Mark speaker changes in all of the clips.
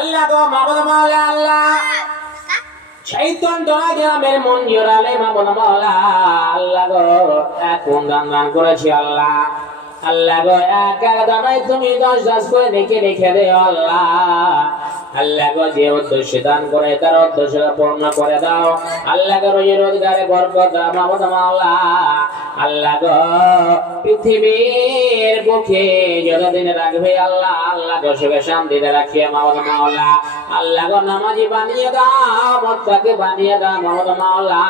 Speaker 1: আল্লাহ গো মাবুদ মাওলা, আল্লাহ। চৈতন দোয়া গ্রামের মন জোড়ালে মাবুদ মাওলা, আল্লাহ গো। এখন দান দান করেছি আল্লাহ। আল্লাহ গো একা দানায় তুমি দশ দশ করে লিখে লিখে দে, আল্লাহ। আল্লাহ গো যে উদ্দেশ্য দান করে, তার উদ্দেশ্য পূর্ণ করে দাও। আল্লাহ গো রোজি রোজগারে বরকত মামুদ মাওলা আল্লাহ। গো, পৃথিবীর বুকে যতদিন রাখবে, আল্লাহ আল্লাহ গো সুখে শান্তিতে রাখিয়ে মামুদ মাওলা। আল্লাহ গো নামাজি বানিয়ে দাও, মোত্তাকে বানিয়ে দাও মামুদ মাওলা।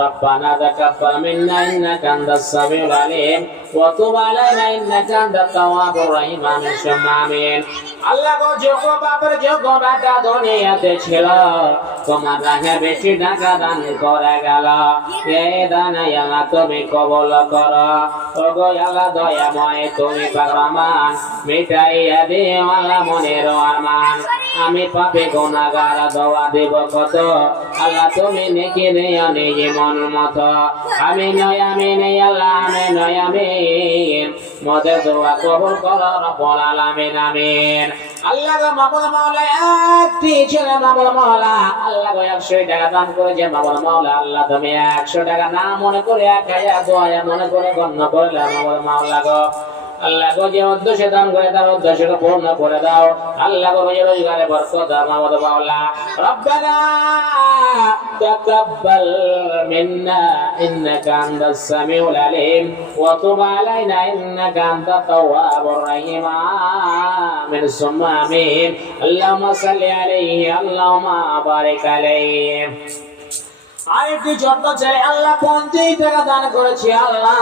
Speaker 1: রব্বানা তাকাব্বাল মিন্না ইন্নাকা আনতাস সামিউল আলিম। وتب علينا انك انت التواب الرحيم امين ثم امين আল্লাহ গো যোগ্য বাপের যোগ্য বেটা দুনিয়াতে ছিল তোমার রাখে বেশি টাকা দান করে গেল এ দান আল্লাহ তুমি কবল কর ও গো আল্লাহ দয়াময় তুমি পারমান মিটাইয়া দিও আল্লাহ মনের আরমান আমি পাপে গুনাহগার দোয়া দেব কত আল্লাহ তুমি নেকি দেয়া নিজে মন মতো আমি নয় আমি নেই আল্লাহ আমি নয় আমি মদের দোয়া কবুল করো রব্বুল আলামিন আমিন আল্লাহ গো মাবুল মাওলা, একটি ছেলে মাবুল মাওলা, আল্লাহ গো একশো টাকা দান করেছে মাবুল মাওলা, আল্লাহ তুমি একশো টাকা না মনে করে এক দোয়া মনে করে গণ্য করলে মাবুল মাওলা গো। আল্লাহ গো যে উদ্দেশ্যে দান করে তার উদ্দেশ্যকে পূর্ণ করে দাও আল্লাহ গো রোজে রোজগারে বরকত দাও মাবুল মাওলা রব্বানা تقبل منا إنك أنت السميع العليم وتب علينا إنك أنت التواب الرحيم آمين ثم آمين اللهم صل عليه اللهم بارك عليه আরেকটি ছোট্ট ছেলে আল্লাহ পঞ্চাশ টাকা দান করেছি আল্লাহ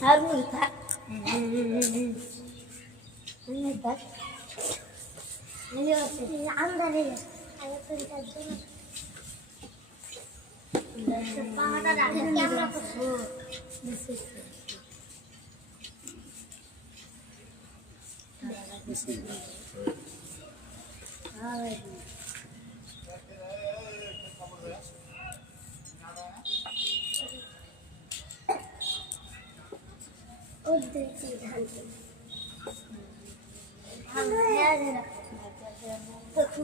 Speaker 2: harus tak ini tak ini anda nih ayo ada, তখন